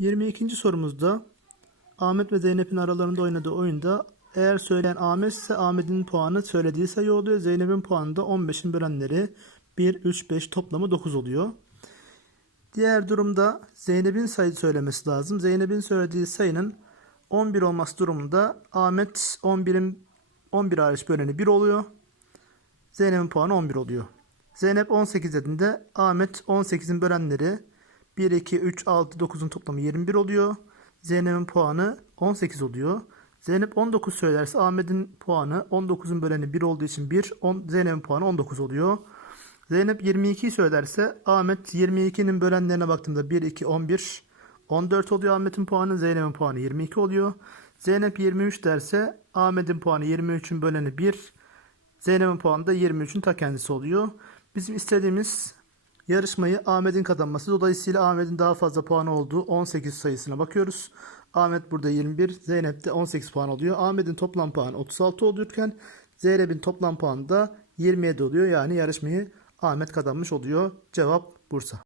22. sorumuzda Ahmet ve Zeynep'in aralarında oynadığı oyunda eğer söyleyen Ahmet ise Ahmet'in puanı söylediği sayı oluyor. Zeynep'in puanı da 15'in bölenleri 1, 3, 5 toplamı 9 oluyor. Diğer durumda Zeynep'in sayı söylemesi lazım. Zeynep'in söylediği sayının 11 olması durumunda Ahmet 11'in 11 hariç böleni 1 oluyor. Zeynep'in puanı 11 oluyor. Zeynep 18 dediğinde Ahmet 18'in bölenleri 1, 2, 3, 6, 9'un toplamı 21 oluyor. Zeynep'in puanı 18 oluyor. Zeynep 19 söylerse Ahmet'in puanı 19'un böleni 1 olduğu için 1, 10, Zeynep'in puanı 19 oluyor. Zeynep 22 söylerse Ahmet 22'nin bölenlerine baktığımda 1, 2, 11, 14 oluyor Ahmet'in puanı. Zeynep'in puanı 22 oluyor. Zeynep 23 derse Ahmet'in puanı 23'ün böleni 1, Zeynep'in puanı da 23'ün ta kendisi oluyor. Bizim istediğimiz yarışmayı Ahmet'in kazanması. Dolayısıyla Ahmet'in daha fazla puanı olduğu 18 sayısına bakıyoruz. Ahmet burada 21, Zeynep de 18 puan oluyor. Ahmet'in toplam puanı 36 olurken Zeynep'in toplam puanı da 27 oluyor. Yani yarışmayı Ahmet kazanmış oluyor. Cevap Bursa.